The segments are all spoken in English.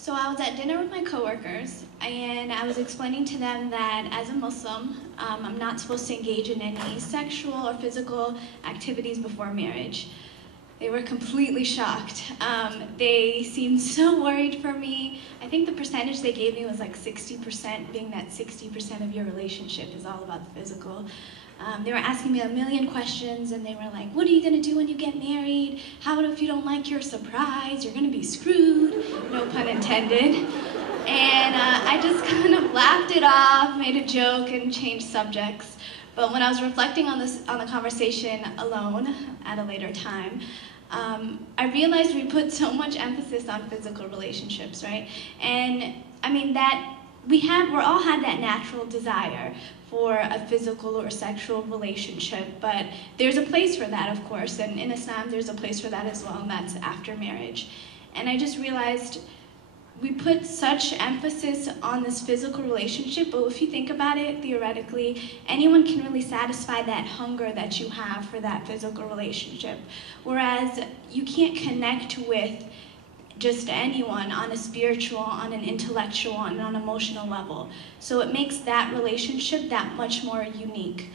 So I was at dinner with my coworkers, and I was explaining to them that as a Muslim, I'm not supposed to engage in any sexual or physical activities before marriage. They were completely shocked. They seemed so worried for me. I think the percentage they gave me was like 60%, being that 60% of your relationship is all about the physical. They were asking me a million questions, and they were like, what are you gonna do when you get married? How if you don't like your surprise? You're gonna be screwed, no pun intended. And I just kind of laughed it off, made a joke, and changed subjects. But when I was reflecting on the conversation alone at a later time, I realized we put so much emphasis on physical relationships, right? And I mean we're all had that natural desire for a physical or sexual relationship, but there's a place for that, of course, and in Islam there's a place for that as well, and that's after marriage. And I just realized we put such emphasis on this physical relationship, but if you think about it, theoretically, anyone can really satisfy that hunger that you have for that physical relationship. Whereas you can't connect with just anyone on a spiritual, on an intellectual, and on an emotional level. So it makes that relationship that much more unique.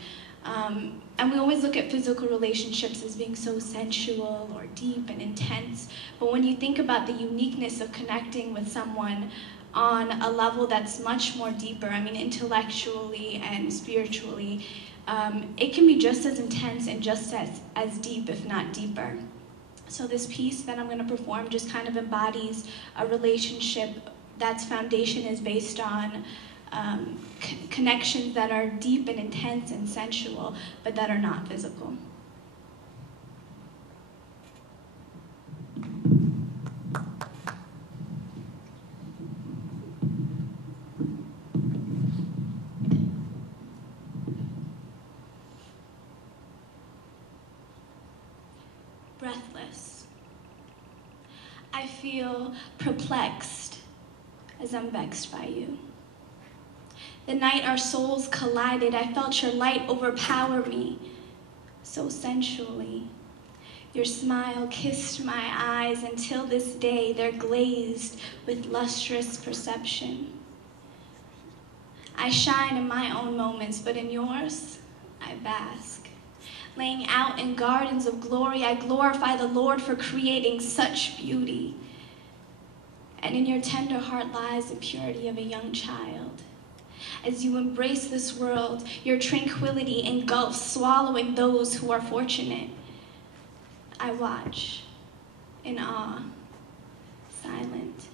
And we always look at physical relationships as being so sensual or deep and intense, but when you think about the uniqueness of connecting with someone on a level that's much more deeper, I mean intellectually and spiritually, it can be just as intense and just as deep, if not deeper. So this piece that I'm going to perform just kind of embodies a relationship that's foundation is based on connections that are deep and intense and sensual, but that are not physical. Breathless. I feel perplexed as I'm vexed by you. The night our souls collided, I felt your light overpower me so sensually. Your smile kissed my eyes until this day they're glazed with lustrous perception. I shine in my own moments, but in yours, I bask. Laying out in gardens of glory, I glorify the Lord for creating such beauty. And in your tender heart lies the purity of a young child. As you embrace this world, your tranquility engulfs, swallowing those who are fortunate. I watch in awe, silent.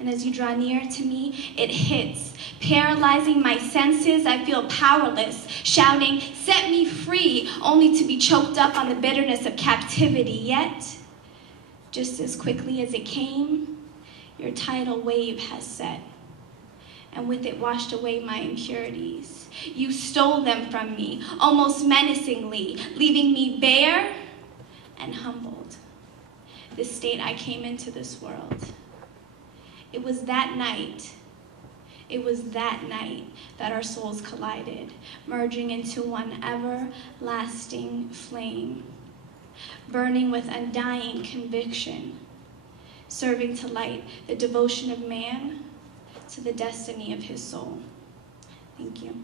And as you draw near to me, it hits, paralyzing my senses. I feel powerless, shouting, "Set me free," only to be choked up on the bitterness of captivity. Yet, just as quickly as it came, your tidal wave has set, and with it washed away my impurities. You stole them from me, almost menacingly, leaving me bare and humbled. The state I came into this world. It was that night that our souls collided, merging into one everlasting flame, burning with undying conviction, serving to light the devotion of man to the destiny of his soul. Thank you.